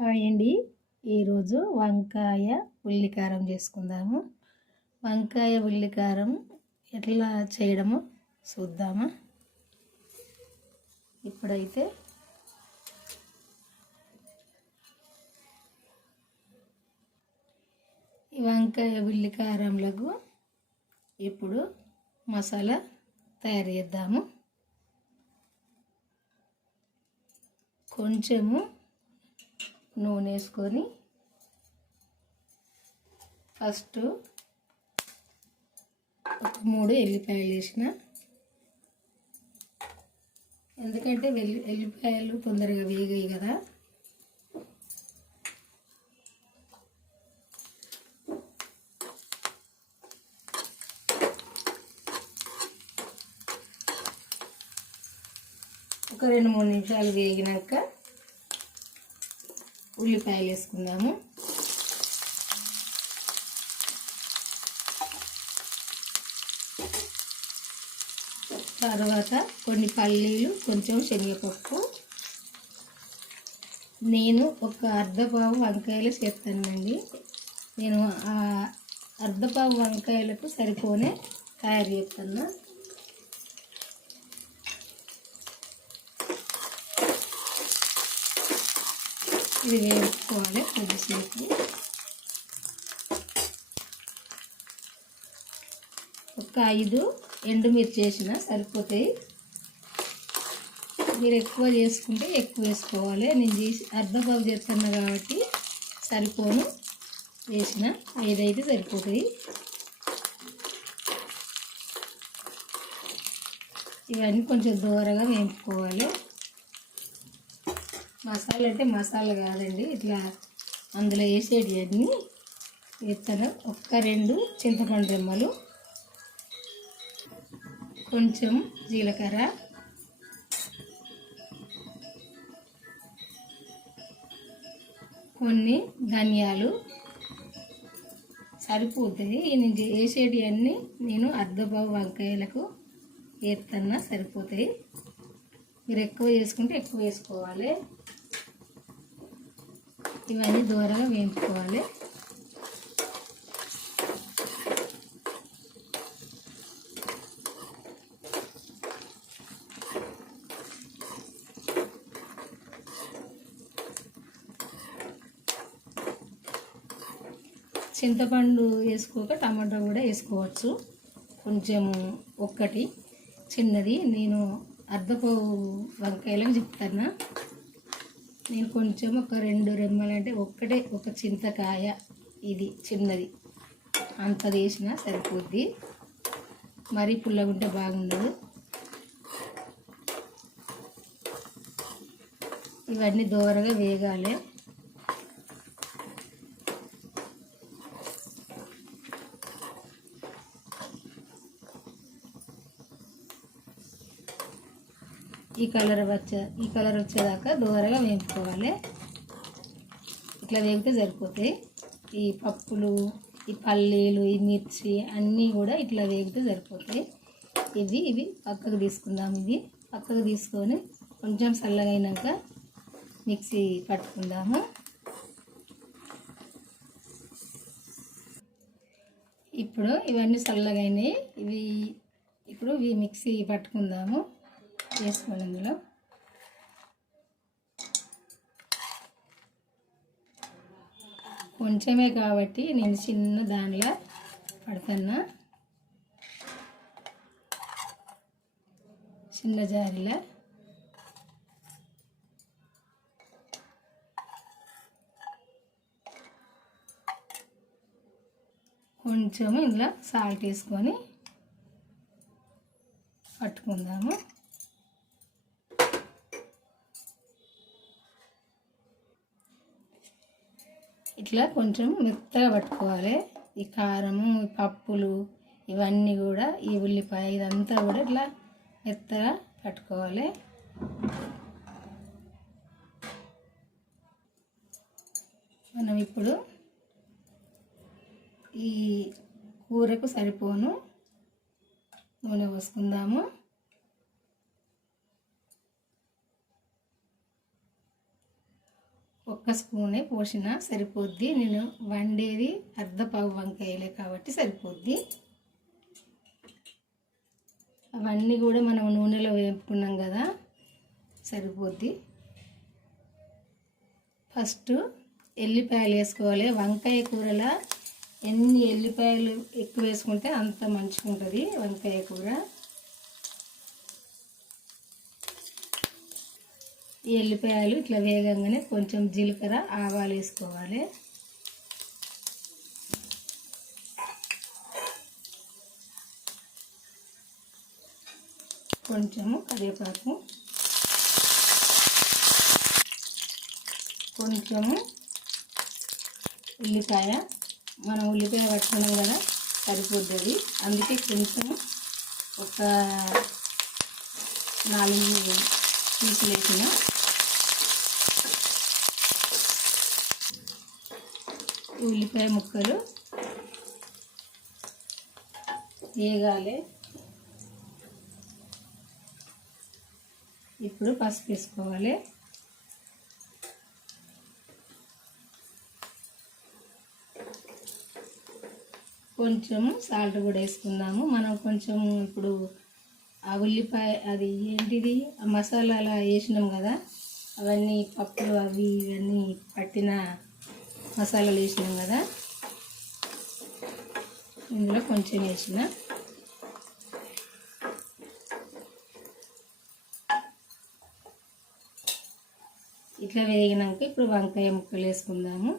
Hi అండి. ఈరోజు వంకాయ ఉల్లికారం చేసుకుందాము. వంకాయ ఉల్లికారం ఎట్లా చేయడమో చూద్దామా. ఇప్పుడైతే ఈ వంకాయ ఉల్లికారంలకు ఇప్పుడు మసాలా తయారు చేద్దాము. కొంచెము నూనె వేసుకొని ఫస్ట్ ఒక 3 ఎల్లిపాయలు వేసిన, ఎందుకంటే ఎల్లిపాయలు తొందరగా వేగాయి కదా. ఒక 2-3 నిమిషాలు వేగినాక ఉల్లిపాయలు వేసుకుందాము. తర్వాత కొన్ని పల్లీలు, కొంచెం శనగపప్పు. నేను ఒక అర్ధపావు వంకాయలు చేస్తానండి. నేను ఆ అర్ధపావు వంకాయలకు సరిపోనే తయారు చేస్తాను. ఇది వేసుకోవాలి కొద్దిసేపు. ఒక 5 ఎండుమిర్చి వేసిన సరిపోతాయి. మీరు ఎక్కువ చేసుకుంటే ఎక్కువ వేసుకోవాలి. నేను చేసి అర్ధపావు చేస్తున్నా కాబట్టి సరిపోను వేసిన 5 అయితే సరిపోతాయి. ఇవన్నీ కొంచెం దూరగా వేయించుకోవాలి. మసాలా అంటే మసాలా కాదండి, ఇట్లా అందులో వేసేటి అన్నీ వేస్తాను. 1-2 చింతపండు రెమ్మలు, కొంచెం జీలకర్ర, కొన్ని ధనియాలు సరిపోతుంది. నేను వేసేటి అన్నీ నేను అర్ధపావు వంకాయలకు వేస్తున్నా, సరిపోతాయి. మీరు ఎక్కువ చేసుకుంటే ఎక్కువ వేసుకోవాలి. ఇవన్నీ దూరగా వేయించుకోవాలి. చింతపండు వేసుకోక టమాటా కూడా వేసుకోవచ్చు. కొంచెం ఒక్కటి చిన్నది, నేను అర్ధపావు వంకాయలకు చెప్తాను. నేను కొంచెం ఒక 2 రెమ్మలు, అంటే ఒక చింతకాయ ఇది చిన్నది అంత వేసినా సరిపోద్ది. మరీ పుల్లగుంటే బాగుండదు. ఇవన్నీ దోరగా వేగాలి. ఈ కలర్ వచ్చేదాకా దూరగా వేయించుకోవాలి. ఇట్లా వేగితే సరిపోతాయి. ఈ పప్పులు, ఈ పల్లీలు, ఈ మిర్చి అన్నీ కూడా ఇట్లా వేగితే సరిపోతాయి. ఇవి పక్కకు తీసుకుందాం. ఇది పక్కకు తీసుకొని కొంచెం చల్లగైనాక మిక్సీ పట్టుకుందాము. ఇప్పుడు ఇవన్నీ చల్లగైనాయి. ఇప్పుడు ఇవి మిక్సీ పట్టుకుందాము. వేసుకోండి. అందులో కొంచెమే కాబట్టి నేను చిన్న దానిలో పడుతున్నా, చిన్న జారిలో. కొంచెం ఇందులో సాల్ట్ వేసుకొని పట్టుకుందాము. ఇట్లా కొంచెం మెత్తగా పట్టుకోవాలి. ఈ కారము, ఈ పప్పులు ఇవన్నీ కూడా, ఈ ఉల్లిపాయ ఇదంతా కూడా ఇట్లా మెత్తగా పట్టుకోవాలి. మనం ఇప్పుడు ఈ కూరకు సరిపోను నూనె పోసుకుందాము. ఒక్క స్పూనే పోసిన సరిపోద్ది. నేను వండేది అర్ధపావు వంకాయలే కాబట్టి సరిపోద్ది. అవన్నీ కూడా మనం నూనెలో వేపుకున్నాం కదా, సరిపోద్ది. ఫస్ట్ ఎల్లిపాయలు వేసుకోవాలి. వంకాయ కూరలో ఎన్ని ఎల్లిపాయలు ఎక్కువ వేసుకుంటే అంత మంచిగా ఉంటుంది వంకాయ కూర. ఈ ఎల్లిపాయలు ఇట్లా వేగంగానే కొంచెం జీలకర్ర ఆవాలు వేసుకోవాలి. కొంచెము కరివేపాకు, కొంచెము ఉల్లిపాయ. మనం ఉల్లిపాయ పట్టుకున్నాం కదా, సరిపోద్ది. అందుకే కొంచెం ఒక 4 పీసులు వేసిన. ఉల్లిపాయ ముక్కలు వేగాలి. ఇప్పుడు పసుపు వేసుకోవాలి. కొంచెం సాల్ట్ కూడా వేసుకుందాము. మనం కొంచెం ఇప్పుడు ఆ ఉల్లిపాయ అది ఏంటిది మసాలాలు వేసినాం కదా, అవన్నీ పప్పులు అవి ఇవన్నీ పట్టిన మసాలాలు వేసినాం కదా, ఇందులో కొంచెం వేసిన. ఇట్లా వేగినాక ఇప్పుడు వంకాయ ముక్కలు వేసుకుందాము.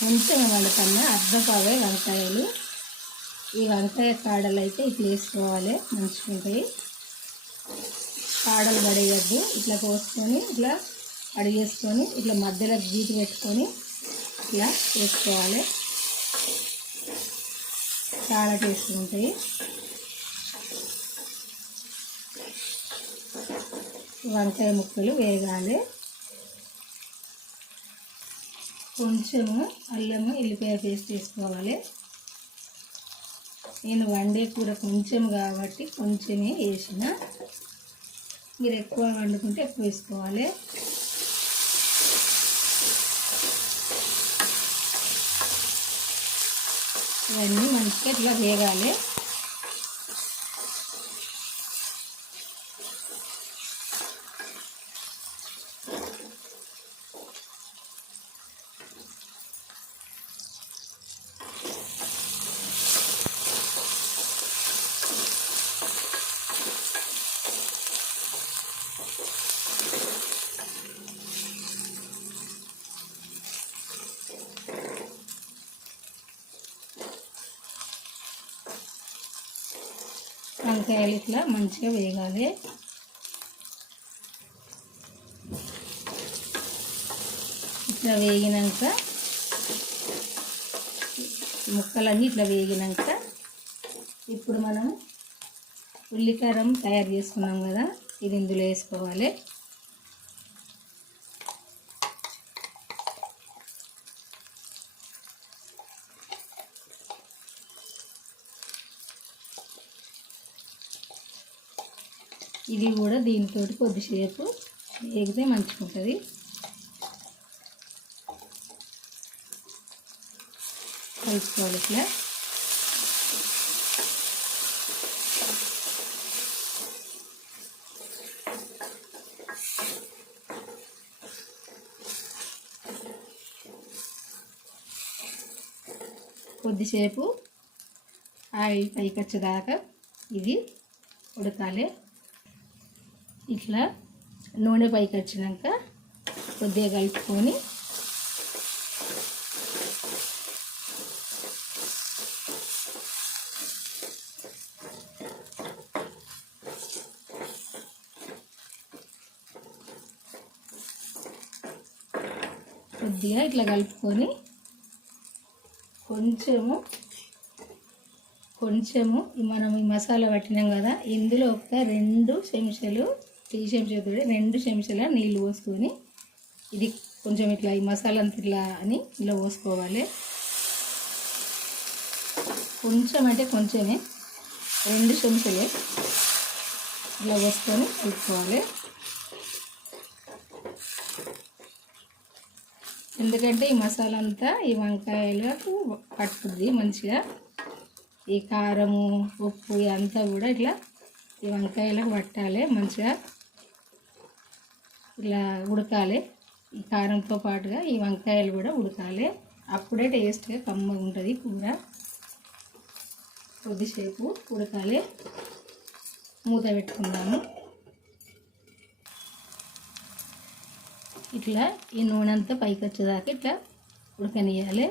కొంచెం వండుకన్నా అర్ధపావే వంకాయలు. ఈ వంకాయ కాడలు అయితే ఇట్లా వేసుకోవాలి, మంచిగా ఉంటాయి. కాడలు పడేయద్దు. ఇట్లా కోసుకొని ఇట్లా అడిగేసుకొని ఇట్లా మధ్యలో గీటు పెట్టుకొని ఇట్లా వేసుకోవాలి. చాలా టేస్ట్ ఉంటాయి. వంకాయ ముక్కలు వేగాలి. కొంచెము అల్లము ఎల్లిపాయ పేస్ట్ వేసుకోవాలి. నేను వండే కూర కొంచెం కాబట్టి కొంచెమే వేసిన. మీరు ఎక్కువ వండుకుంటే ఎక్కువ వేసుకోవాలి. ఇవన్నీ మంచిగా ఇట్లా వేగాలి. వంకాయలు ఇట్లా మంచిగా వేగాలి. ఇట్లా వేగినాక ముక్కలన్నీ ఇట్లా వేగినాక ఇప్పుడు మనం ఉల్లికారం తయారు చేసుకున్నాం కదా, ఇది ఇందులో వేసుకోవాలి. ఇది కూడా దీంతో కొద్దిసేపు వేగితే మంచిగా ఉంటుంది. కలుపుకోవాలి ఇట్లా. కొద్దిసేపు ఆయిల్ పైకి వచ్చేదాకా ఇది ఉడకాలి. ఇట్లా నూనె పైకి వచ్చినాక కొద్దిగా కలుపుకొని కొద్దిగా ఇట్లా కలుపుకొని కొంచెము మనం ఈ మసాలా పట్టినాం కదా, ఇందులో ఒక 2 చెంచాలు టీ చెంచాతో 2 చెంచాల నీళ్ళు పోసుకొని ఇది కొంచెం ఇట్లా ఈ మసాలా అంతా ఇట్లా అని ఇలా పోసుకోవాలి. కొంచెం అంటే కొంచెమే, 2 చెంచాలే. ఇలా పోసుకొని కలుపుకోవాలి. ఎందుకంటే ఈ మసాలా అంతా ఈ వంకాయలకు పట్టుద్ది మంచిగా. ఈ కారము ఉప్పు అంతా కూడా ఇట్లా ఈ వంకాయలకు పట్టాలి, మంచిగా ఇలా ఉడకాలి. ఈ కారంతో పాటుగా ఈ వంకాయలు కూడా ఉడకాలి. అప్పుడే టేస్ట్గా కమ్మగా ఉంటుంది కూర. కొద్దిసేపు ఉడకాలి. మూత పెట్టుకుందాము. ఇట్లా ఈ నూనె అంతా పైకి వచ్చేదాకా ఇట్లా ఉడకనియాలి.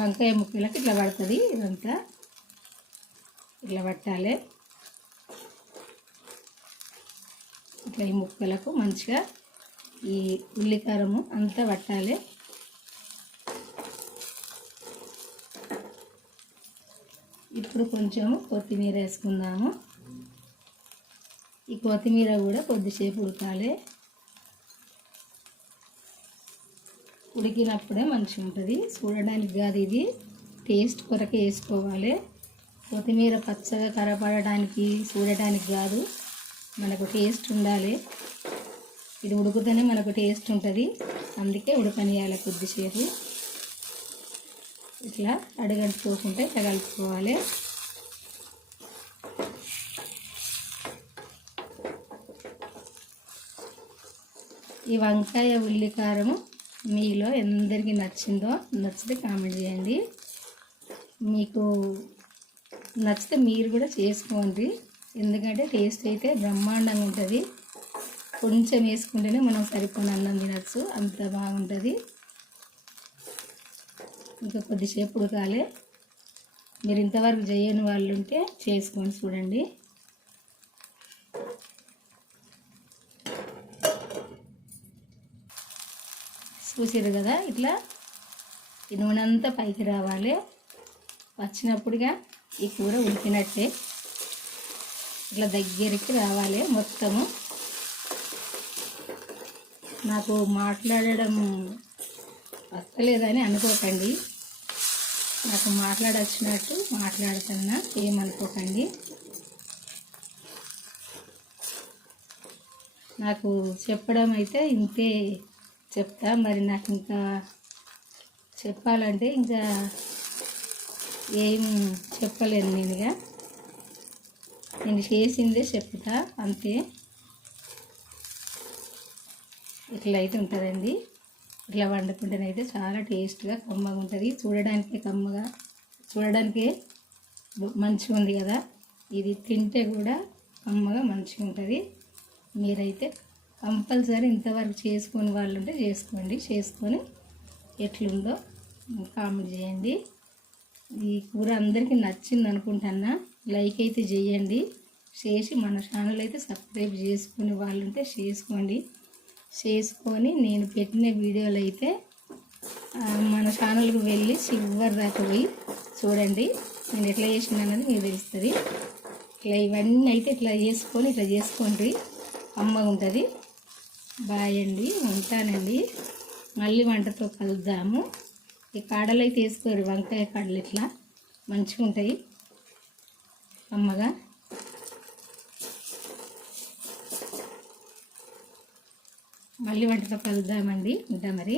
వంకాయ ముక్కలకి ఇట్లా పడుతుంది. ఇదంతా ఇట్లా పట్టాలి. ఇట్లా ఈ ముక్కలకు మంచిగా ఈ ఉల్లికారము అంతా పట్టాలి. ఇప్పుడు కొంచెం కొత్తిమీర వేసుకుందాము. ఈ కొత్తిమీర కూడా కొద్దిసేపు ఉడకాలి. ఉడికినప్పుడే మంచిగా ఉంటుంది. చూడడానికి కాదు, ఇది టేస్ట్ కొరకే వేసుకోవాలి. కొత్తిమీర పచ్చగా కనపడడానికి చూడడానికి కాదు, మనకు టేస్ట్ ఉండాలి. ఇది ఉడుకుతూనే మనకు టేస్ట్ ఉంటుంది. అందుకే ఉడకనియాలి కొద్దిసేపు. ఇట్లా అడుగంటుకోకుండా ఇట్లా కలుపుకోవాలి. ఈ వంకాయ ఉల్లికారము మీలో ఎందరికి నచ్చిందో, నచ్చితే కామెంట్ చేయండి. మీకు నచ్చితే మీరు కూడా చేసుకోండి. ఎందుకంటే టేస్ట్ అయితే బ్రహ్మాండంగా ఉంటుంది. కొంచెం వేసుకుంటేనే మనం సరిపోయిన అన్నం తినచ్చు, అంత బాగుంటుంది. ఇంకా కొద్దిసేపు ఉడకాలి. మీరు ఇంతవరకు చేయని వాళ్ళు ఉంటే చేసుకొని చూడండి. చూసారు కదా, ఇట్లా ఈ నూనె అంతా పైకి రావాలి. వచ్చినప్పుడుగా ఈ కూర ఉడికినట్టే ఇట్లా దగ్గరికి రావాలి మొత్తము. నాకు మాట్లాడడం వస్తలేదని అనుకోకండి. నాకు మాట్లాడొచ్చినట్టు మాట్లాడుతున్నా, ఏమనుకోకండి. నాకు చెప్పడం అయితే ఇంతే చెప్తా. మరి నాకు ఇంకా చెప్పాలంటే ఇంకా ఏం చెప్పలేను. నేను చేసిందే చెప్తా అంతే. ఇట్లా అయితే ఉంటుందండి. ఇట్లా వండుకుంటేనైతే చాలా టేస్ట్గా కమ్మగా ఉంటుంది. చూడడానికే మంచిగా ఉంది కదా. ఇది తింటే కూడా కమ్మగా మంచిగా ఉంటుంది. మీరైతే కంపల్సరీ ఇంతవరకు చేసుకొని వాళ్ళు ఉంటే చేసుకొని ఎట్లుందో కామెంట్ చేయండి. ఈ కూర అందరికీ నచ్చింది అనుకుంటున్నా. లైక్ అయితే చేయండి. చేసి మన ఛానల్ అయితే సబ్స్క్రైబ్ చేసుకునే వాళ్ళు ఉంటే చేసుకొని నేను పెట్టిన వీడియోలు అయితే మన ఛానల్కి వెళ్ళి చివరి దాకా పోయి చూడండి. నేను ఎట్లా చేసిన అన్నది మీకు తెలుస్తుంది. ఇట్లా ఇవన్నీ అయితే ఇట్లా చేసుకోండి, అమ్మగా ఉంటుంది. బాయ్ అండి, ఉంటానండి. మళ్ళీ వంటతో కలుద్దాము. ఈ కాడలు అయితే వేసుకోరు, వంకాయ కాడలు ఇట్లా మంచిగా ఉంటాయి అమ్మగా. మళ్ళీ వంటతో కలుద్దామండి. ఉంటా మరి.